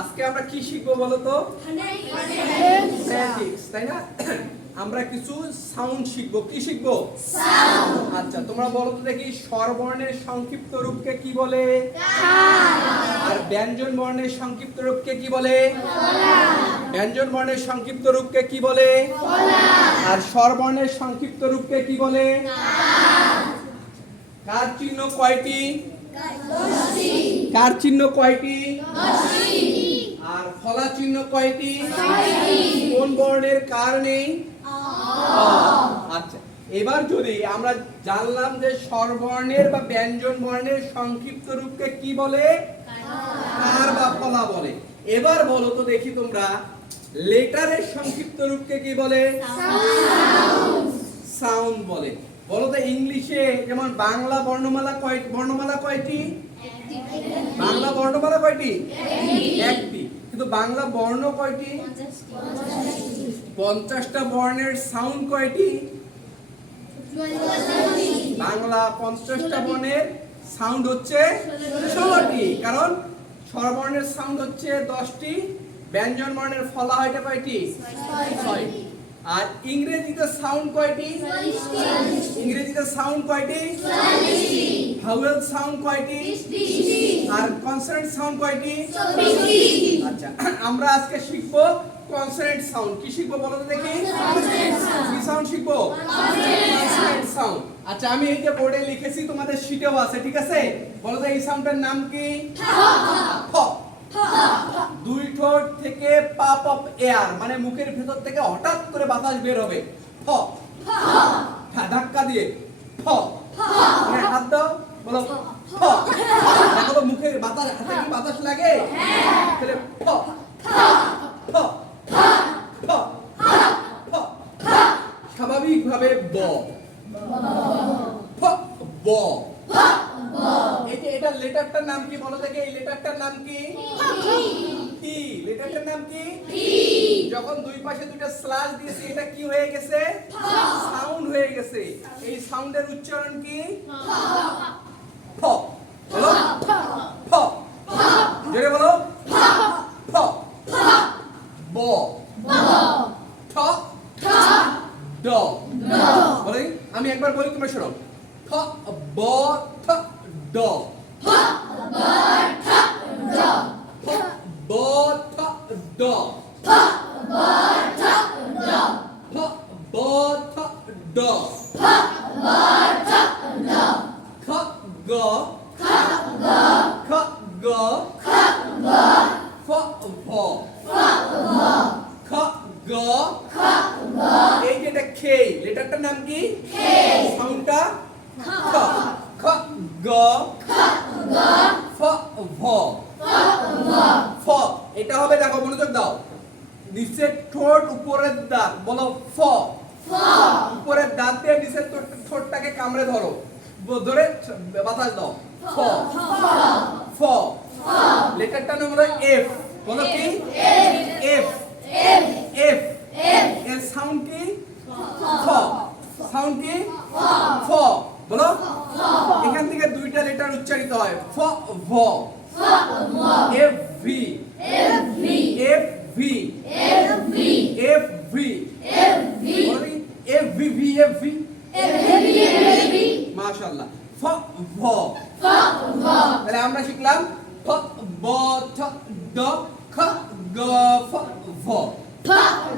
আজকে আমরা কি শিখবো বলো তো? ফোনেটিক্স, তাই না? আমরা কিছু সাউন্ড শিখবো। কি শিখবো? সাউন্ড। আচ্ছা, তোমরা বলো তো দেখি স্বরবর্ণের সংক্ষিপ্ত রূপকে কি বলে? আর ব্যঞ্জন বর্ণের সংক্ষিপ্ত রূপকে কি বলে? ব্যঞ্জন বর্ণের সংক্ষিপ্ত রূপকে কি বলে? আর স্বরবর্ণের সংক্ষিপ্ত রূপকে কি বলে? কার চিহ্ন কয়টি? কার চিহ্ন কয়টি? আর ফলা চিহ্ন কয়টি? কোন বর্ণের কার নেই? আচ্ছা, এবার যদি আমরা জানলাম যে স্বরবর্ণের বা ব্যঞ্জন বর্ণের সংক্ষিপ্ত রূপকে কি বলে? কার বা ফলা বলে। এবার বলো তো দেখি তোমরা লেটারের সংক্ষিপ্ত রূপকে কি বলে? সাউন্ড বলে। বলো তো ইংলিশে যেমন বাংলা বর্ণমালা কয়টি? বাংলা বর্ণমালা কয়টি? একটি। কিন্তু বাংলা বর্ণ কয়টি? 50টা বর্ণের সাউন্ড কয়টি? বাংলা 50টা বর্ণের সাউন্ড হচ্ছে 16টি। কারণ স্বরবর্ণের সাউন্ড হচ্ছে 10টি, ব্যঞ্জন বর্ণের ফলা হয় কয়টি? 6টি। আর ইংরেজিতে সাউন্ড কয়টি? ইংরেজিতে সাউন্ড কয়টি? ভাওয়েল সাউন্ড কয়টি? আর কনসোনেন্ট সাউন্ড কয়টি? আচ্ছা, আমরা আজকে শিখবো কনসোনেন্ট সাউন্ড। কি শিখবো বলো তো দেখি? কি সাউন্ড শিখবো? Consonant sound. আচ্ছা, আমি এই যে বোর্ডে লিখেছি তোমাদের শীটেও আছে, ঠিক আছে? বলো তো এই সাউন্ডের নাম কি? ফ। দুই ঠোঁট থেকে পাপ অফ এয়ার, মানে মুখের ভেতর থেকে হঠাৎ করে বাতাস বের হবে। ফ। ধাক্কা দিয়ে ফ। মানে হাত দাও, বলো ফ। দেখো মুখের বাতাস, হাতে কি বাতাস লাগে? তাহলে ফ। ফ। ফ। ফ। স্বাভাবিকভাবে ব। ফ। ব। এই যে এটা লেটারটার নাম কি বলো দেখি? এই লেটারটার নাম কি? টি। লেটারটার নাম কি? টি। যখন দুই পাশে দুইটা স্ল্যাশ দিয়েছি এটা কি হয়ে গেছে? সাউন্ড হয়ে গেছে। এই সাউন্ডের উচ্চারণ কি? ফ। বলো ফ। জোরে বলো ফ। ব। ঠ। ড। বলো আমি একবার বলি তোমরা শোনো। ফ ব ঠ ড। ফ ব ঠ ড। ফ ব ঠ ড। ফ ব ঠ ড। ফ ব ঠ ড। ফ ব ঠ ড। খ গ। খ গ। খ গ। খ গ। ফ ভ। ফ ভ। খ গ। খ গ। এই যে এটা খে, লেটারটার নাম কি? খে। সাউন্ডটা খ। খ গ। খ গ। ফ ভ। ফ ভ। ফ। এটা হবে, দেখো মনোযোগ দাও, নিচের ঠোঁট উপরের দাঁত, বলো ফ। ফ। উপরের দাঁত দিয়ে নিচের ঠোঁটটাকে কামড়ে ধরো, ধরে বাতাস দাও। ফ। ফ। লেটারটার নাম হলো এফ। বলো কি? এফ। এফ। এফ। এর সাউন্ড কি? ফ। সাউন্ড কি? ফ। বলো এখান থেকে দুইটা লেটার উচ্চারিত হয়, ফ ভ। F V. F V. F V. F V. F V. F V. F V V F V. F V. মাশাআল্লাহ। ফ ভ। ফ ভ। তাহলে আমরা শিখলাম ফ ব ঠ ড। খ গ। ফ ভ। ফ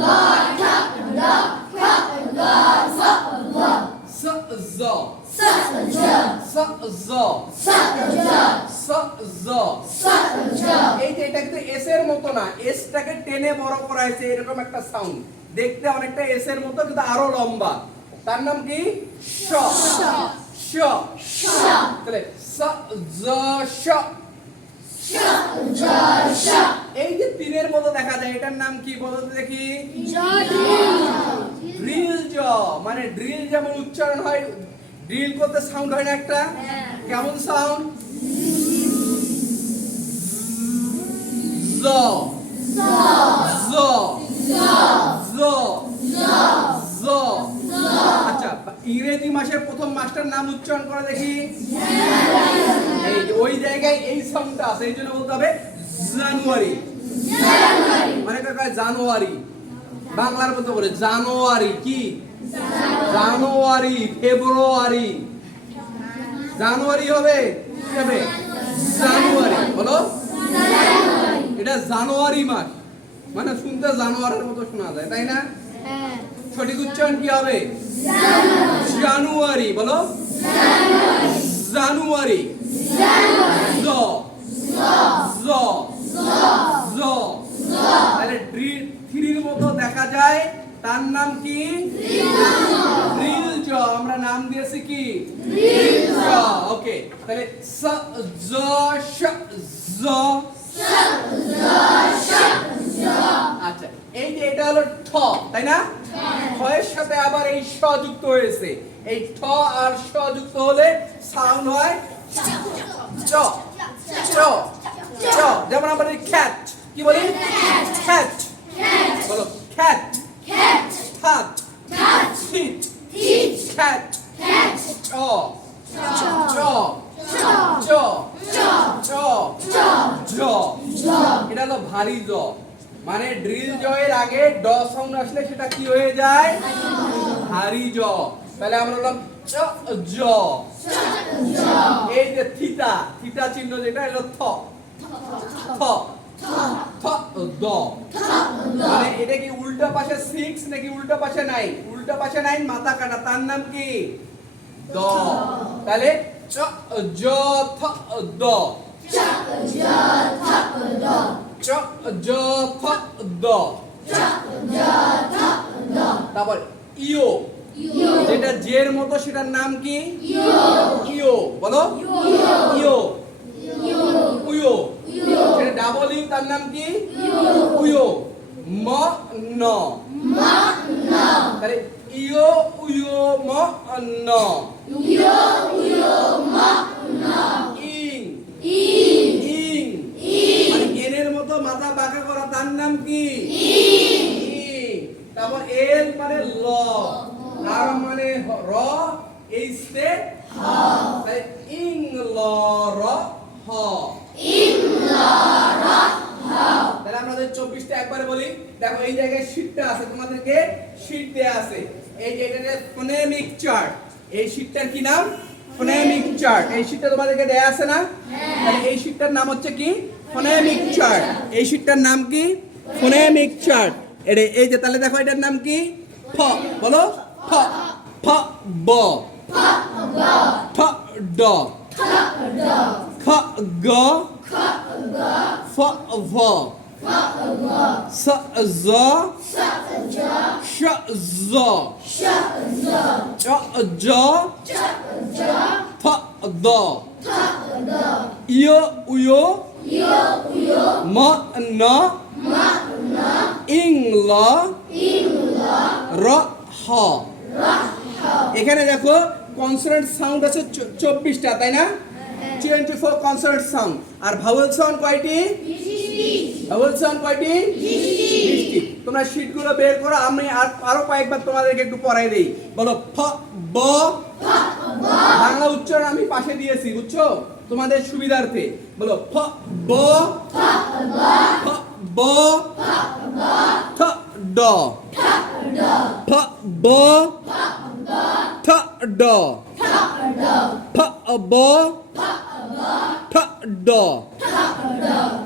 ব ঠ ড। খ গ। ফ ভ। স জ। স জ। স জ। স জ। স জ। স জ। এই যে এটা কিন্তু এস এর মতো না, এসটাকে টেনে বড় করা হয়েছে, এরকম একটা সাউন্ড, দেখতে অনেকটা এস এর মতো কিন্তু আরো লম্বা। তার নাম কি? শ। শ। শ। তাহলে স জ শ। শ জ শ। এই যে তিনের মতো দেখা যায়, এটার নাম কি বলো তো দেখি? ড্রিল জ। মানে ড্রিল যেমন উচ্চারণ হয়, ড্রিল করতে সাউন্ড হয় না একটা? কেমন সাউন্ড? জ। জ। জ। জ। আচ্ছা, ইংরেজি মাসের প্রথম মাসটার নাম উচ্চারণ করে দেখি। এই ওই জায়গায় এই সাউন্ডটা আছে, এই জন্য বলতে হবে জানুয়ারি। মানে কাকা জানুয়ারি, বাংলার মতো বলে জানুয়ারি। কি জানুয়ারি, ফেব্রুয়ারি, জানুয়ারি হবে কি হবে? জানুয়ারি। বলো এটা জানুয়ারি মাস, মানে শুনতে জানুয়ারির মতো শোনা যায়, তাই না? সঠিক উচ্চারণ কি হবে? জানুয়ারি। বলো জানুয়ারি। জ জ জ। তাহলে থ্রির মতো দেখা যায়, তার নাম কি? ড্রিল জ। আমরা নাম দিয়েছি কি? ড্রিল জ। ওকে, তাহলে স জ শ জ। আচ্ছা, এই যে এটা হলো ঠ, তাই না? ঠ এর সাথে আবার এই স যুক্ত হয়েছে। এই ঠ আর স যুক্ত হলে সাউন্ড হয় চ চ চ। যেমন আমরা খ্যাট, কি বলি? খ্যাট। বলো খ্যাট, ঠাট, ঠিট, খ্যাট, চ চ চ চ জ। এটা হলো ভারী জ। মানে ড্রিল জয়ের আগে ড সাউন্ড আসলে সেটা কি হয়ে যায়? ভারী জ। তাহলে আমরা বললাম চ জ। এই যে থিতা, থিতা চিহ্ন যেটা, এটা থ থ থ দ। মানে এটা কি উল্টা পাশে 6 নাকি উল্টা পাশে 9? উল্টা পাশে 9, মাথা কাটা, তার নাম কি? দ। তাহলে চ জ থ দ, চ জ থ দ। তারপর ইও, যেটা জের মতো, সেটার নাম কি? ইও। বলো ইও। উয়ো, সেটা ডাবল ইউ, তার নাম কি? উয়ো। ম ন। তাহলে ইও উয়ো ম ন। ইং, ইং, মানে এনের মতো মাথা বাঁকা করা, তার নাম কি? ইং। তারপর এল মানে ল, আর মানে র, এই স্টে হ। তাই ইং ল র হ। তাহলে আমাদের 24টা একবারে বলি। দেখো এই জায়গায় শীটটা আছে, তোমাদেরকে শীট দেয়া আছে। এই যে এটা ফোনেমিক চার্ট। এই শীটটার কি নাম? Phonemic chart. এই শীটটা তোমাদেরকে দেয়া আছে না? তাহলে এই শীটটার নাম হচ্ছে কি? Phonemic chart. এই শীটটার নাম কি? Phonemic chart. এই যে, তাহলে দেখো এটার নাম কি? ফ। বলো ফ। ফ ব, ফ ড, খ গ, ফ ভ, স জ, শ জ, চ জ, থ দ, ইয় উয়ো, ম ন, ইং ল, র হ। এখানে দেখো কনসোনেন্ট সাউন্ড আছে 24টা, তাই না? 24 কনসোনেন্ট সাউন্ড। আর ভাওয়েল সাউন্ড কয়টি? ভাওয়েল সাউন্ড কয়টি? 20টি। তোমরা শীটগুলো বের করো, আমি আরো কয়েকবার তোমাদেরকে একটু পড়াই দেই। বলো ফ ব। বাংলা উচ্চারণ আমি পাশে দিয়েছি, বুঝছো, তোমাদের সুবিধার্থে। বলো ফ ব, ফ ব, থ ড, ফ ব, থ ড, ফ ব, থ ড,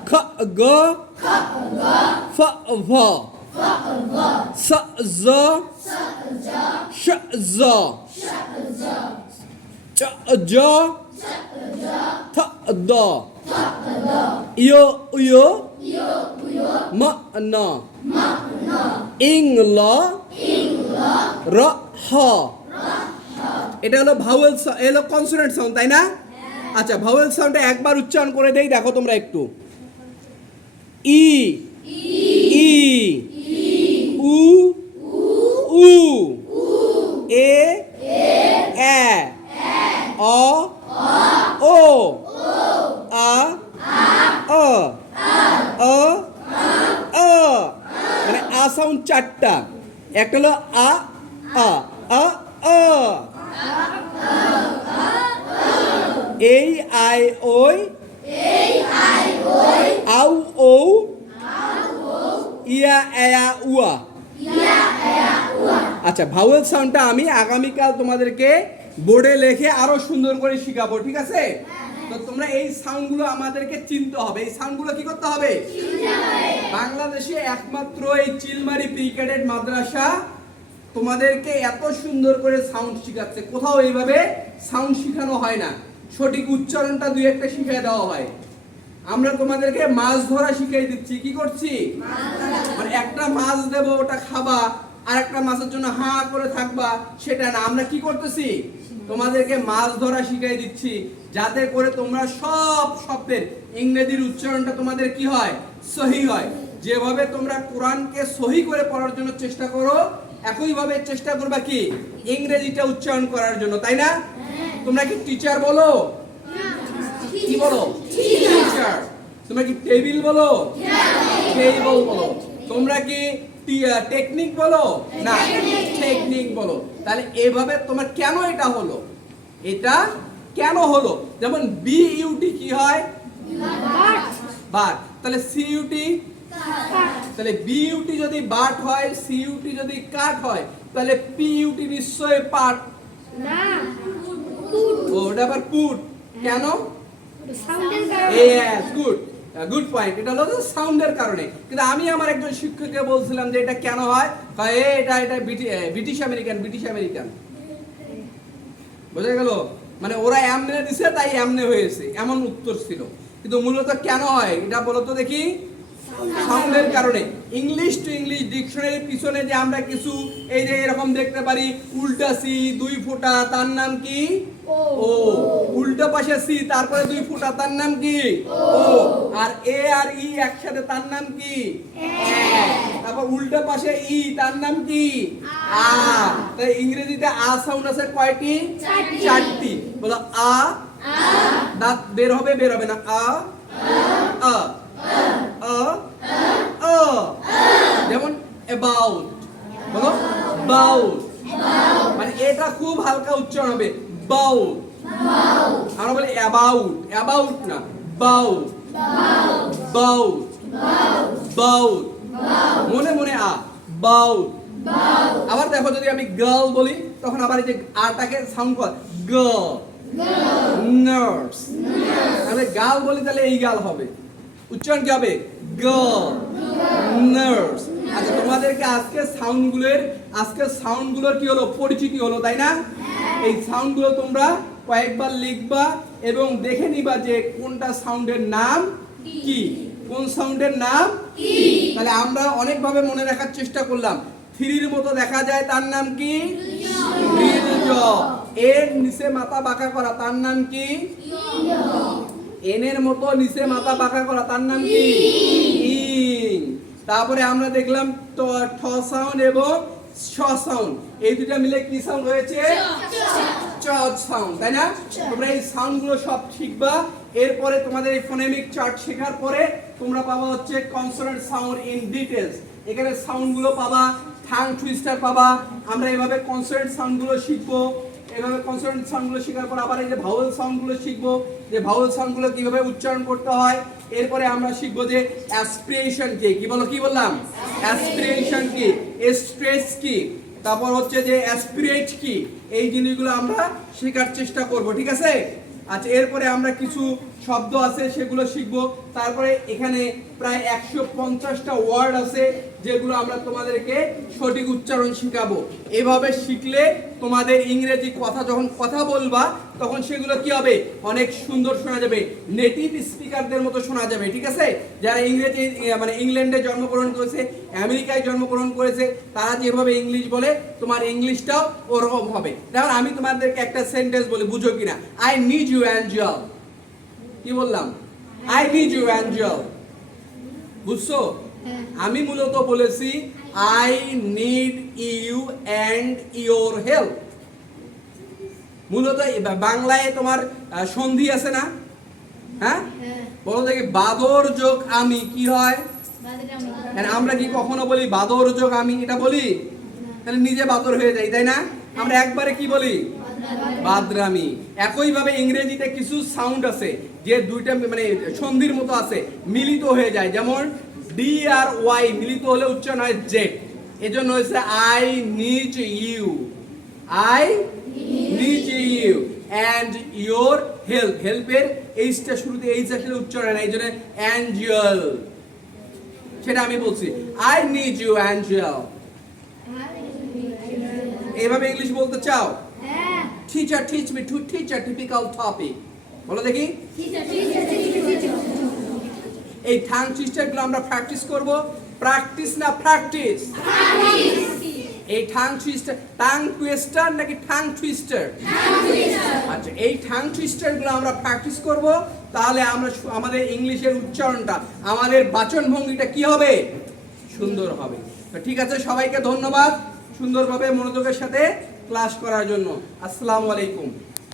খ গ, ফ ভ, স জ, শ জ, চ জ, থ দ, ইয় উয়ো, ম ন, ইং ল, র হ। এটা হলো ভাওয়েল, এলো কনসোনেন্ট সাউন্ড, তাই না? আচ্ছা, ভাওয়েল সাউন্ডটা একবার উচ্চারণ করে দেই, দেখো তোমরা একটু। ই, ই, উ, উ, এ, এ, অ, ও, আ, অ, অ, অ। মানে আ সাউন্ড 4টা। একটা হলো আ, আ, আ, আ। এই আই ওই, আউ ও, ইয়া এয়া উয়া। আচ্ছা, ভাওয়েল সাউন্ডটা আমি আগামীকাল তোমাদেরকে বোর্ডে লিখে আরো সুন্দর করে শিখাবো, ঠিক আছে? তো তোমরা এই সাউন্ডগুলো আমাদেরকে চিনতে হবে। এই সাউন্ডগুলো কি করতে হবে? বাংলাদেশে একমাত্র এই চিলমারি প্রি ক্যাডেট মাদ্রাসা তোমাদেরকে এত সুন্দর করে সাউন্ড শেখাচ্ছে। কোথাও এইভাবে সাউন্ড শেখানো হয় না, সঠিক উচ্চারণটা দুই একটা শিখিয়ে দেওয়া হয়। আমরা তোমাদেরকে মাছ ধরা শিখিয়ে দিচ্ছি। কি করছি? মানে একটা মাছ দেব, ওটা খাবা, আর একটা মাছের জন্য হাঁ করে থাকবা, সেটা না। আমরা কি করতেছি? তোমাদেরকে মাছ ধরা শিখিয়ে দিচ্ছি, যাতে করে তোমরা সব শব্দের ইংরেজির উচ্চারণটা তোমাদের কি হয়? সহি হয়। যেভাবে তোমরা কোরআনকে সহি করে পড়ার জন্য চেষ্টা করো, একইভাবে চেষ্টা করবা কি ইংরেজিটা উচ্চারণ করার জন্য, তাই না? তোমরা কি টিচার বলো? কি বলো? টিচার। তোমরা কি টেবিল বলো? টেবিল বলো। তোমরা কি টেকনিক বলো? না, টেকনিক বলো। তাহলে এভাবে তোমার কেন এটা হলো? এটা কেন হলো? যেমন বি ইউটি কি হয়? বাট। তাহলে সি ইউটি, তাহলে বি ইউটি যদি বাট হয়, সি ইউটি যদি কাট হয়, তাহলে পি ইউটি নিশ্চয়ই পাট না, ওটা আবার পুট। কেন? সাউন্ডের কারণে। Yes, good, good point. এটা হলো সাউন্ডের কারণে। কিন্তু আমি আমার একজন শিক্ষককে বলছিলাম যে এটা কেন হয়, এটা ব্রিটিশ আমেরিকান, ব্রিটিশ আমেরিকান। বুঝা গেল? মানে ওরা এমনে দিছে তাই এমনে হয়েছে, এমন উত্তর ছিল। কিন্তু মূলত কেন হয় এটা বলো তো দেখি। সাউন্ডের কারণে। ইংলিশ টু ইংলিশ ডিকশনারির পিছনে যে আমরা কিছু এই যে এরকম দেখতে পারি, উল্টা সি, দুই ফোঁটা, তার নাম কি? ও। উল্টা পাশে সি, তারপরে দুই ফোঁটা, তার নাম কি? ও। আর এ আর ই একসাথে, তার নাম কি? তারপর উল্টা পাশে ই, তার নাম কি? আ। তাই ইংরেজিতে আ সাউন্ড আছে কয়টি? চারটি। বলো আ। দাঁত বের হবে, বের হবে না? আ আ আ আ। যেমন অ্যাবাউট, বলো বাউট। মানে এটা খুব হালকা উচ্চারণ হবে, বাউট। আমরা বলি অ্যাবাউট, অ্যাবাউট না, বাউট, বাউট, বাউট। মনে মনে আ, বাউট। আবার দেখো, যদি আমি গার্ল বলি, তখন আবার এই যে আটাকে সাউন্ড কর, গ। নার্স। আমি গার্ল বলি, তাহলে এই গার্ল হবে। উচ্চারণ কি হবে? Girl, nurse. আচ্ছা, তোমাদেরকে আজকে সাউন্ডগুলোর কি হলো? পরিচিতি হলো, তাই না? এই সাউন্ডগুলো তোমরা কয়েকবার লিখবা এবং দেখে নিবা যে কোনটা সাউন্ডের নাম কি, কোন সাউন্ডের নাম কি। তাহলে আমরা অনেকভাবে মনে রাখার চেষ্টা করলাম। থ্রির মতো দেখা যায়, তার নাম কি? এর নিচে মাথা বাঁকা করা, তার নাম কি? এন এর মতো নিচে মাথা বাঁকা করা, তার নাম কি? ইং। তারপরে আমরা দেখলাম ঠ সাউন্ড এবং শ সাউন্ড, এই দুটো মিলে কি সাউন্ড হয়েছে? চ সাউন্ড, তাই না? তোমরা এই সাউন্ডগুলো সব শিখবা। এরপরে তোমাদের এই ফোনেমিক চার্ট শেখার পরে তোমরা পাবা হচ্ছে কনসোনেন্ট সাউন্ড ইন ডিটেইলস। এখানে সাউন্ডগুলো পাবা, টাং টুইস্টার পাবা। আমরা এইভাবে কনসোনেন্ট সাউন্ডগুলো শিখবো। এইভাবে কনসোনেন্ট সাউন্ডগুলো শেখার পর আবার এই যে ভাওয়েল সাউন্ডগুলো শিখবো, যে ভাওয়েল সাউন্ডগুলো কিভাবে উচ্চারণ করতে হয়। এরপরে আমরা শিখবো যে অ্যাসপিরেশন কি। কি বলো? কি বললাম? অ্যাসপিরেশন কি, স্ট্রেস কি, তারপর হচ্ছে যে অ্যাসপিরেট কি, এই জিনিসগুলো আমরা শেখার চেষ্টা করব, ঠিক আছে? আচ্ছা, এরপরে আমরা কিছু শব্দ আছে সেগুলো শিখবো। তারপরে এখানে প্রায় 150টা ওয়ার্ড আছে যেগুলো আমরা তোমাদেরকে সঠিক উচ্চারণ শিখাবো। এভাবে শিখলে তোমাদের ইংরেজি যখন কথা বলবা, তখন সেগুলো কি হবে? অনেক সুন্দর শোনা যাবে, নেটিভ স্পিকারদের মতো শোনা যাবে, ঠিক আছে? যারা ইংরেজি মানে ইংল্যান্ডে জন্মগ্রহণ করেছে, আমেরিকায় জন্মগ্রহণ করেছে, তারা যেভাবে ইংলিশ বলে, তোমার ইংলিশটাও ওরকম হবে। যেমন আমি তোমাদেরকে একটা সেন্টেন্স বলি, বুঝো কিনা? I need you angel. কি বললাম? I need you angel. বুঝছো? আমি মূলত বলেছি I need you and your help. মূলত বাংলায় তোমার সন্ধি আছে না? হ্যাঁ, বলো দেখি, বাদর যোগ আমি কি হয়? আমরা কি কখনো বলি বাদর যোগ আমি? এটা বলি? তাহলে নিজে বাদর হয়ে যাই, তাই না? আমরা একবারে কি বলি? বাদরামি। একইভাবে ইংরেজিতে কিছু সাউন্ড আছে যে দুইটা মানে সন্ধির মতো আছে, মিলিত হয়ে যায়। যেমন ডি আর ওয়াই মিলিত হলে উচ্চারণ হয় জেড, এজন্য হয়েছে I need you, I need you and your help. হেল্পের এইচটা শুরুতে এইচ আসলে উচ্চারণ হয় না, এই জন্য অ্যাঞ্জেল, সেটা আমি বলছি আই নিড ইউ অ্যাঞ্জেল। এইভাবে ইংলিশ বলতে চাও? Teacher teach me to teach a typical topic, বলো দেখি। এই টাং টুইস্টার গুলো আমরা প্র্যাকটিস করব, প্র্যাকটিস না প্র্যাকটিস। এই টাং টুইস্টার, টাং টুইস্টার নাকি টাং টুইস্টার? আচ্ছা, এই টাং টুইস্টার গুলো আমরা প্র্যাকটিস করব, তাহলে আমরা আমাদের ইংলিশের উচ্চারণটা, আমাদের বাচন ভঙ্গিটা কি হবে? সুন্দর হবে। তো ঠিক আছে, সবাইকে ধন্যবাদ সুন্দরভাবে মনোযোগের সাথে ক্লাস করার জন্য। আসসালামু আলাইকুম।